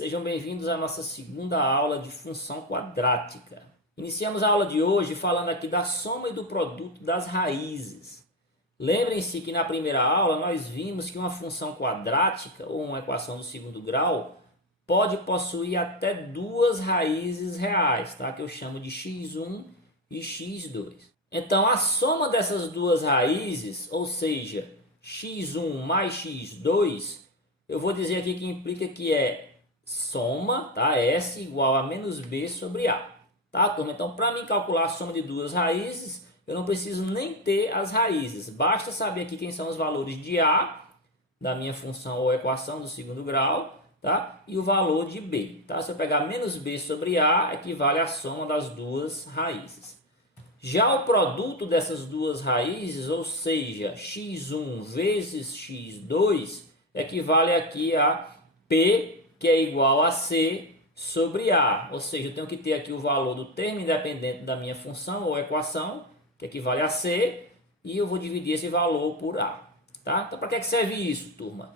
Sejam bem-vindos à nossa segunda aula de função quadrática. Iniciamos a aula de hoje falando aqui da soma e do produto das raízes. Lembrem-se que na primeira aula nós vimos que uma função quadrática ou uma equação do segundo grau pode possuir até duas raízes reais, tá? Que eu chamo de x1 e x2. Então a soma dessas duas raízes, ou seja, x1 mais x2, eu vou dizer aqui que implica que é soma, tá? S igual a menos B sobre A, tá, turma? Então, para mim calcular a soma de duas raízes, eu não preciso nem ter as raízes. Basta saber aqui quem são os valores de A, da minha função ou equação do segundo grau, tá? E o valor de B, tá? Se eu pegar menos B sobre A, equivale à soma das duas raízes. Já o produto dessas duas raízes, ou seja, x1 vezes x2, equivale aqui a P, que é igual a C sobre A. Ou seja, eu tenho que ter aqui o valor do termo independente da minha função ou equação, que equivale a C, e eu vou dividir esse valor por A. Tá? Então, para que serve isso, turma?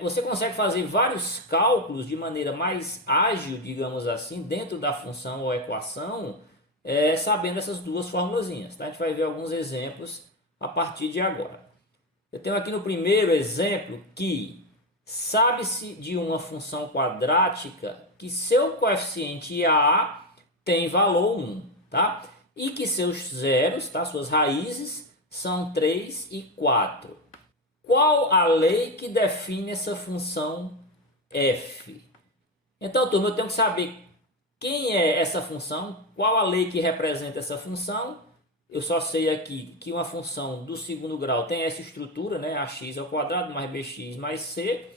Você consegue fazer vários cálculos de maneira mais ágil, digamos assim, dentro da função ou equação, sabendo essas duas formulazinhas. Tá? A gente vai ver alguns exemplos a partir de agora. Eu tenho aqui no primeiro exemplo que sabe-se de uma função quadrática que seu coeficiente A tem valor 1, tá? E que seus zeros, tá? Suas raízes, são 3 e 4. Qual a lei que define essa função f? Então, turma, eu tenho que saber quem é essa função, qual a lei que representa essa função. Eu só sei aqui que uma função do segundo grau tem essa estrutura, né? Ax ao quadrado mais bx mais c.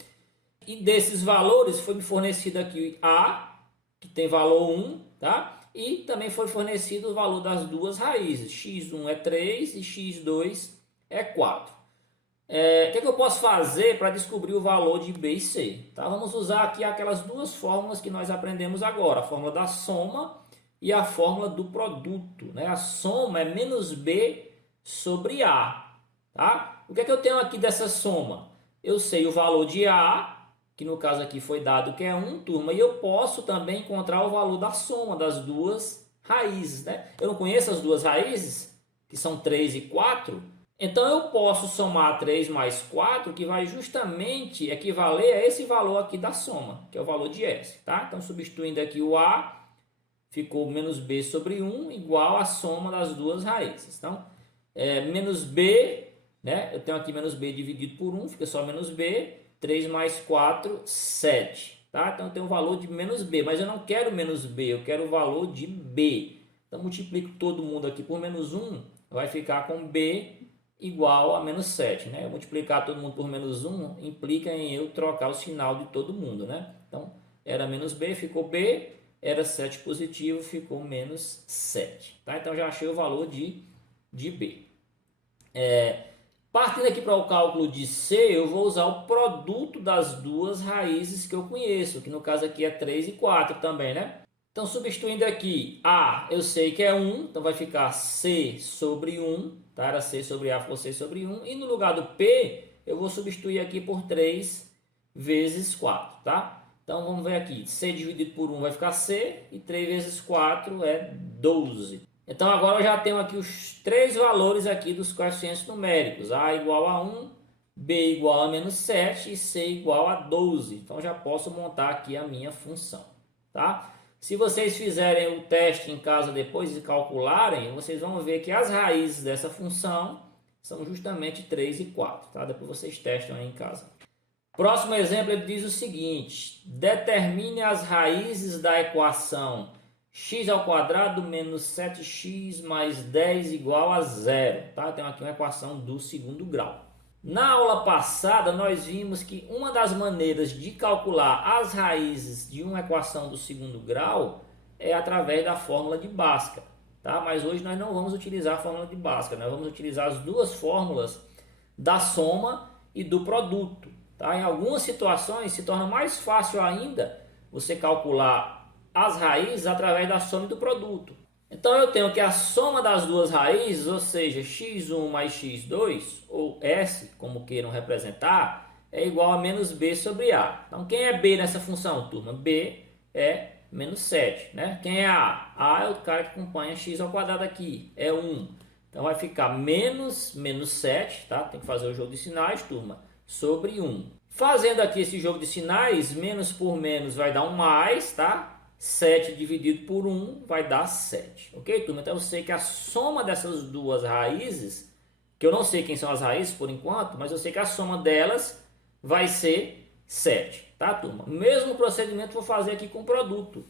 E desses valores foi me fornecido aqui A, que tem valor 1, tá? E também foi fornecido o valor das duas raízes. x1 é 3 e x2 é 4. O que eu posso fazer para descobrir o valor de B e C? Tá? Vamos usar aqui aquelas duas fórmulas que nós aprendemos agora. A fórmula da soma e a fórmula do produto, né? A soma é menos B sobre A, tá? O que eu tenho aqui dessa soma? Eu sei o valor de A, que no caso aqui foi dado que é 1, turma, e eu posso também encontrar o valor da soma das duas raízes, né? Eu não conheço as duas raízes, que são 3 e 4, então eu posso somar 3 mais 4, que vai justamente equivaler a esse valor aqui da soma, que é o valor de S, tá? Então, substituindo aqui o A, ficou menos B sobre 1 igual a soma das duas raízes. Então, menos B, né? Eu tenho aqui menos B dividido por 1, fica só menos B. 3 mais 4, 7. Tá? Então, eu tenho o valor de menos B, mas eu não quero menos B, eu quero o valor de B. Então, multiplico todo mundo aqui por menos 1, vai ficar com B igual a menos 7. Né? Multiplicar todo mundo por menos 1 implica em eu trocar o sinal de todo mundo. Né? Então, era menos B, ficou B. Era 7 positivo, ficou menos 7. Tá? Então, já achei o valor de B. Partindo aqui para o cálculo de C, eu vou usar o produto das duas raízes que eu conheço, que no caso aqui é 3 e 4 também, né? Então, substituindo aqui A, eu sei que é 1, então vai ficar C sobre 1, tá? Era C sobre A, ficou C sobre 1. E no lugar do P, eu vou substituir aqui por 3 vezes 4, tá? Então, vamos ver aqui, C dividido por 1 vai ficar C, e 3 vezes 4 é 12. Então, agora eu já tenho aqui os três valores aqui dos coeficientes numéricos. A igual a 1, B igual a menos 7 e C igual a 12. Então, já posso montar aqui a minha função. Tá? Se vocês fizerem o teste em casa depois e calcularem, vocês vão ver que as raízes dessa função são justamente 3 e 4. Tá? Depois vocês testam aí em casa. Próximo exemplo, ele diz o seguinte: determine as raízes da equação x ao quadrado menos 7x mais 10 igual a 0. Tá? Tem aqui uma equação do segundo grau. Na aula passada, nós vimos que uma das maneiras de calcular as raízes de uma equação do segundo grau é através da fórmula de Bhaskara. Tá? Mas hoje nós não vamos utilizar a fórmula de Bhaskara. Nós vamos utilizar as duas fórmulas da soma e do produto. Tá? Em algumas situações, se torna mais fácil ainda você calcular as raízes através da soma do produto. Então, eu tenho que a soma das duas raízes, ou seja, x1 mais x2, ou S, como queiram representar, é igual a menos b sobre a. Então, quem é b nessa função, turma? B é menos 7, né? Quem é a? A é o cara que acompanha x ao quadrado aqui, é 1. Então, vai ficar menos 7, tá? Tem que fazer o jogo de sinais, turma, sobre 1. Fazendo aqui esse jogo de sinais, menos por menos vai dar um mais, tá? 7 dividido por 1 vai dar 7, ok, turma? Então, eu sei que a soma dessas duas raízes, que eu não sei quem são as raízes por enquanto, mas eu sei que a soma delas vai ser 7, tá, turma? O mesmo procedimento vou fazer aqui com o produto.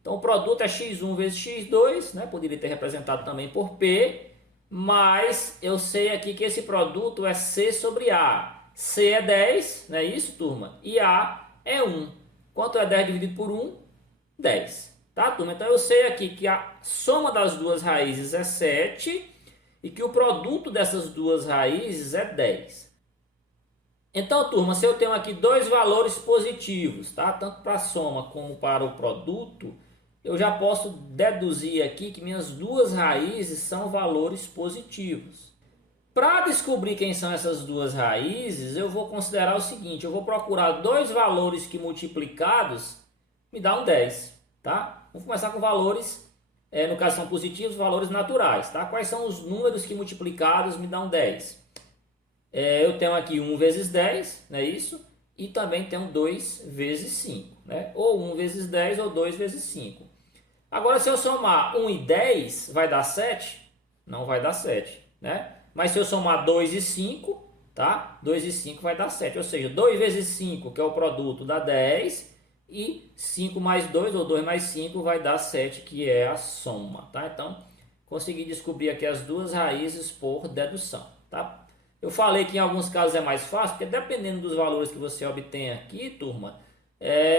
Então, o produto é x1 vezes x2, né? Poderia ter representado também por P, mas eu sei aqui que esse produto é C sobre A. C é 10, não é isso, turma? E A é 1. Quanto é 10 dividido por 1? 10. Tá, turma? Então, eu sei aqui que a soma das duas raízes é 7 e que o produto dessas duas raízes é 10. Então, turma, se eu tenho aqui dois valores positivos, tá? Tanto para a soma como para o produto, eu já posso deduzir aqui que minhas duas raízes são valores positivos. Para descobrir quem são essas duas raízes, eu vou considerar o seguinte, eu vou procurar dois valores que multiplicados me dá um 10, tá? Vamos começar com valores, no caso são positivos, valores naturais, tá? Quais são os números que multiplicados me dão 10? Eu tenho aqui 1 vezes 10, não é isso? E também tenho 2 vezes 5, né? Ou 1 vezes 10 ou 2 vezes 5. Agora, se eu somar 1 e 10, vai dar 7? Não vai dar 7, né? Mas se eu somar 2 e 5, tá? 2 e 5 vai dar 7. Ou seja, 2 vezes 5, que é o produto, dá 10. E 5 mais 2, ou 2 mais 5, vai dar 7, que é a soma, tá? Então, consegui descobrir aqui as duas raízes por dedução, tá? Eu falei que em alguns casos é mais fácil, porque dependendo dos valores que você obtém aqui, turma,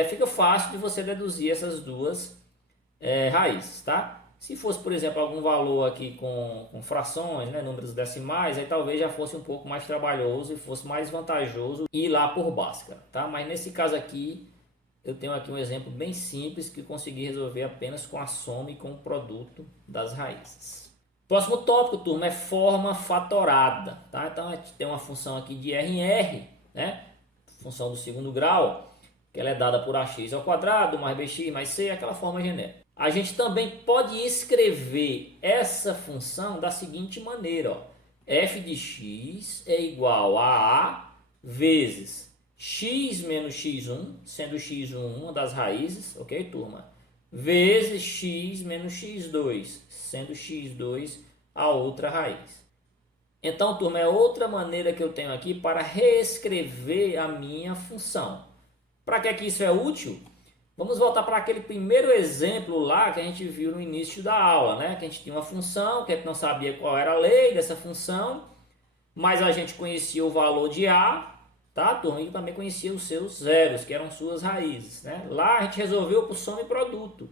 fica fácil de você deduzir essas duas raízes, tá? Se fosse, por exemplo, algum valor aqui com frações, né, números decimais, aí talvez já fosse um pouco mais trabalhoso e fosse mais vantajoso ir lá por Bhaskara, tá? Mas nesse caso aqui, eu tenho aqui um exemplo bem simples que consegui resolver apenas com a soma e com o produto das raízes. Próximo tópico, turma, é forma fatorada, tá? Então, a gente tem uma função aqui de R em R, né? Função do segundo grau, que ela é dada por ax ao quadrado, mais bx, mais c, aquela forma genérica. A gente também pode escrever essa função da seguinte maneira, ó. F de x é igual a vezes x menos x1, sendo x1 uma das raízes, ok, turma? Vezes x menos x2, sendo x2 a outra raiz. Então, turma, é outra maneira que eu tenho aqui para reescrever a minha função. Para que isso é útil? Vamos voltar para aquele primeiro exemplo lá que a gente viu no início da aula, né? Que a gente tinha uma função, que a gente não sabia qual era a lei dessa função, mas a gente conhecia o valor de A, tá, turma? E também conhecia os seus zeros, que eram suas raízes, né? Lá a gente resolveu por soma e produto.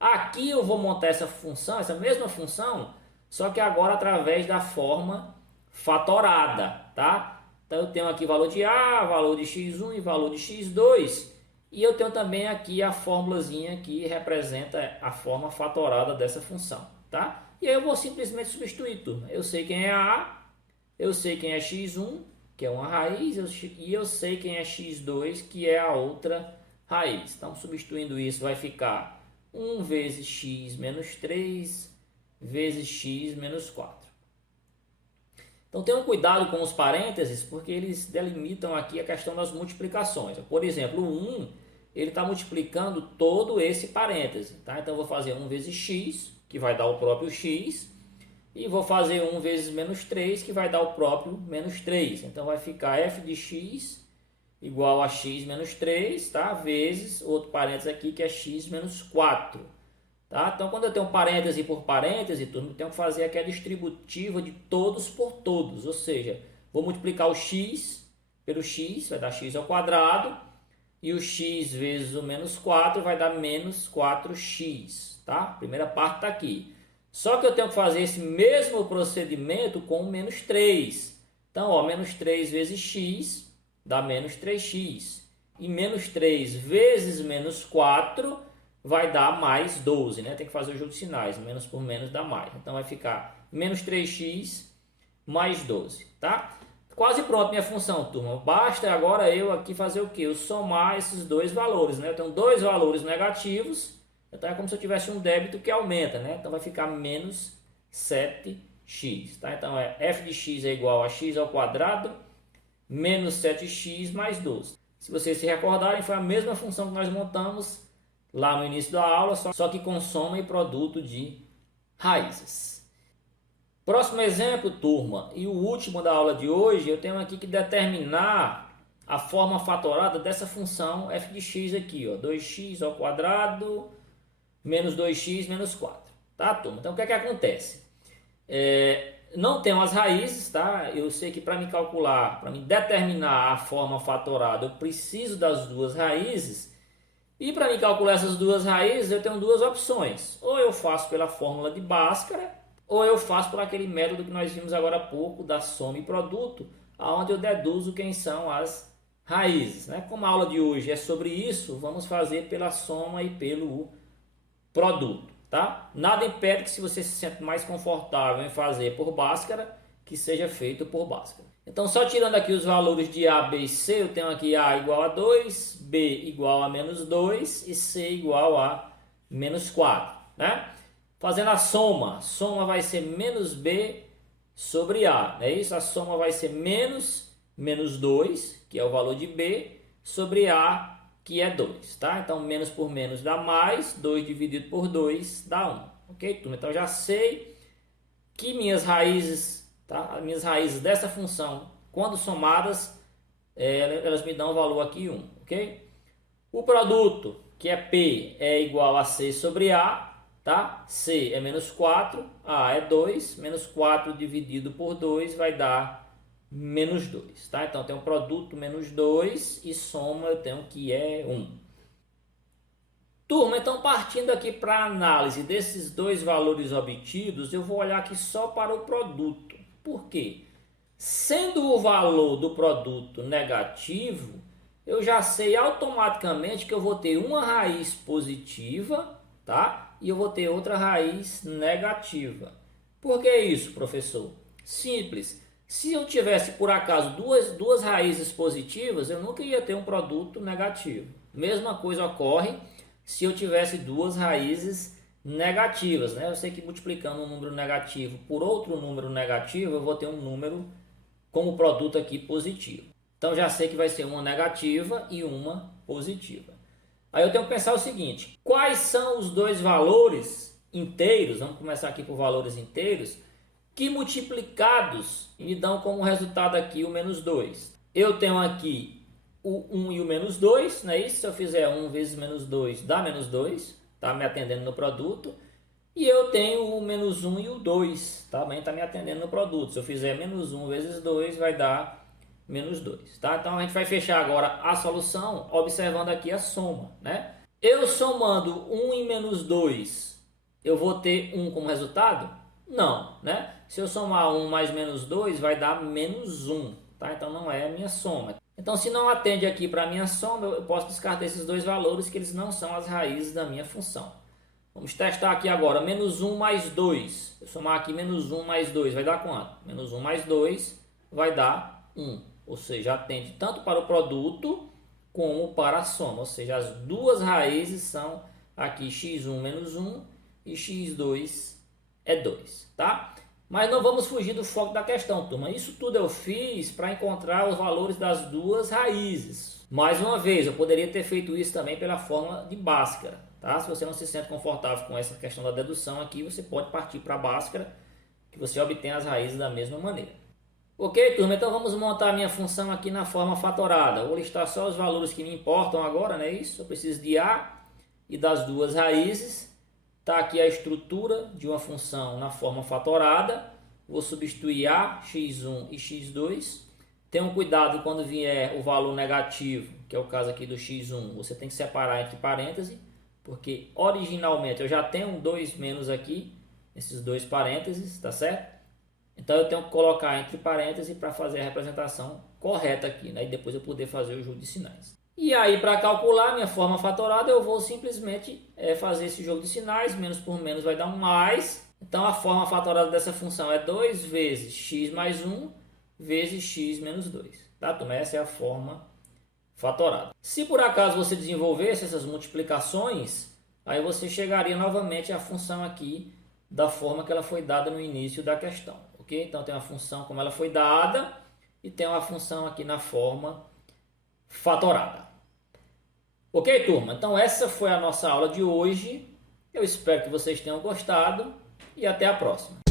Aqui eu vou montar essa função, essa mesma função, só que agora através da forma fatorada, tá? Então eu tenho aqui valor de A, valor de x1 e valor de x2, e eu tenho também aqui a fórmulazinha que representa a forma fatorada dessa função, tá? E aí eu vou simplesmente substituir, turma. Eu sei quem é A, eu sei quem é x1, que é uma raiz, e eu sei quem é x2, que é a outra raiz. Então, substituindo isso, vai ficar 1 vezes x menos 3 vezes x menos 4. Então, tenham cuidado com os parênteses, porque eles delimitam aqui a questão das multiplicações. Por exemplo, o 1, ele está multiplicando todo esse parêntese. Tá? Então, eu vou fazer 1 vezes x, que vai dar o próprio x, e vou fazer 1 vezes menos 3, que vai dar o próprio menos 3. Então, vai ficar f de x igual a x menos 3, tá? Vezes outro parênteses aqui, que é x menos 4. Tá? Então, quando eu tenho parêntese por parêntese, turma, eu tenho que fazer aqui a distributiva de todos por todos. Ou seja, vou multiplicar o x pelo x, vai dar x ao quadrado. E o x vezes o menos 4 vai dar menos 4x. Tá? A primeira parte está aqui. Só que eu tenho que fazer esse mesmo procedimento com o menos 3. Então, ó, menos 3 vezes x dá menos 3x. E menos 3 vezes menos 4 vai dar mais 12. Né? Tem que fazer o jogo de sinais. Menos por menos dá mais. Então, vai ficar menos 3x mais 12. Tá? Quase pronto minha função, turma. Basta agora eu aqui fazer o quê? Eu somar esses dois valores, né? Eu tenho dois valores negativos, então é como se eu tivesse um débito que aumenta, né? Então vai ficar menos 7x, tá? Então f de x é igual a x ao quadrado menos 7x mais 12. Se vocês se recordarem, foi a mesma função que nós montamos lá no início da aula, só que com soma e produto de raízes. Próximo exemplo, turma, e o último da aula de hoje, eu tenho aqui que determinar a forma fatorada dessa função f de x aqui, ó, 2x ao quadrado menos 2x menos 4, tá, turma? Então, o que é que acontece? Não tenho as raízes, tá? Eu sei que para me calcular, para me determinar a forma fatorada, eu preciso das duas raízes. E para me calcular essas duas raízes, eu tenho duas opções. Ou eu faço pela fórmula de Bhaskara, ou eu faço por aquele método que nós vimos agora há pouco, da soma e produto, onde eu deduzo quem são as raízes, né? Como a aula de hoje é sobre isso, vamos fazer pela soma e pelo produto, tá? Nada impede que, se você se sente mais confortável em fazer por Bhaskara, que seja feito por Bhaskara. Então, só tirando aqui os valores de A, B e C, eu tenho aqui A igual a 2, B igual a menos 2 e C igual a menos 4, né? Fazendo a soma vai ser menos B sobre A, não é isso? A soma vai ser menos 2, que é o valor de B, sobre A, que é 2, tá? Então, menos por menos dá mais, 2 dividido por 2 dá 1, ok, turma? Então, já sei que minhas raízes, tá? As minhas raízes dessa função, quando somadas, elas me dão o valor aqui 1, ok? O produto, que é P, é igual a C sobre A, tá? C é menos 4, A é 2, menos 4 dividido por 2 vai dar menos 2, tá? Então, eu tenho produto menos 2 e soma eu tenho que é 1. Turma, então, partindo aqui para a análise desses dois valores obtidos, eu vou olhar aqui só para o produto. Por quê? Sendo o valor do produto negativo, eu já sei automaticamente que eu vou ter uma raiz positiva, tá? E eu vou ter outra raiz negativa. Por que isso, professor? Simples. Se eu tivesse, por acaso, duas raízes positivas, eu nunca ia ter um produto negativo. Mesma coisa ocorre se eu tivesse duas raízes negativas, né? Eu sei que multiplicando um número negativo por outro número negativo, eu vou ter um número como produto aqui positivo. Então, já sei que vai ser uma negativa e uma positiva. Aí eu tenho que pensar o seguinte: quais são os dois valores inteiros, vamos começar aqui por valores inteiros, que multiplicados me dão como resultado aqui o menos 2. Eu tenho aqui o 1 e o menos 2, não é isso? Se eu fizer 1 vezes menos 2 dá menos 2, tá me atendendo no produto. E eu tenho o menos 1 e o 2, também está me atendendo no produto. Se eu fizer menos 1 vezes 2 vai dar menos 2, tá? Então a gente vai fechar agora a solução observando aqui a soma, né? Eu somando 1 e menos 2, eu vou ter 1 como resultado? Não, né? Se eu somar 1 mais menos 2, vai dar menos 1, tá? Então não é a minha soma. Então, se não atende aqui para a minha soma, eu posso descartar esses dois valores, que eles não são as raízes da minha função. Vamos testar aqui agora, menos 1 mais 2. Eu somar aqui menos 1 mais 2, vai dar quanto? Menos 1 mais 2 vai dar 1. Ou seja, atende tanto para o produto como para a soma. Ou seja, as duas raízes são aqui x1 menos 1 e x2 é 2, tá? Mas não vamos fugir do foco da questão, turma. Isso tudo eu fiz para encontrar os valores das duas raízes. Mais uma vez, eu poderia ter feito isso também pela fórmula de Bhaskara, tá? Se você não se sente confortável com essa questão da dedução aqui, você pode partir para Bhaskara, que você obtém as raízes da mesma maneira. Ok, turma? Então vamos montar a minha função aqui na forma fatorada. Eu vou listar só os valores que me importam agora, não é isso? Eu preciso de A e das duas raízes. Está aqui a estrutura de uma função na forma fatorada. Vou substituir A, x1 e x2. Tenham cuidado quando vier o valor negativo, que é o caso aqui do x1. Você tem que separar entre parênteses, porque originalmente eu já tenho 2 menos aqui, esses dois parênteses, tá certo? Então eu tenho que colocar entre parênteses para fazer a representação correta aqui, né? E depois eu poder fazer o jogo de sinais. E aí, para calcular minha forma fatorada, eu vou simplesmente fazer esse jogo de sinais. Menos por menos vai dar um mais. Então a forma fatorada dessa função é 2 vezes x mais 1 vezes x menos 2. Tá, turma? Essa é a forma fatorada. Se por acaso você desenvolvesse essas multiplicações, aí você chegaria novamente à função aqui da forma que ela foi dada no início da questão, ok? Então tem uma função como ela foi dada e tem uma função aqui na forma fatorada. Ok, turma? Então essa foi a nossa aula de hoje. Eu espero que vocês tenham gostado e até a próxima.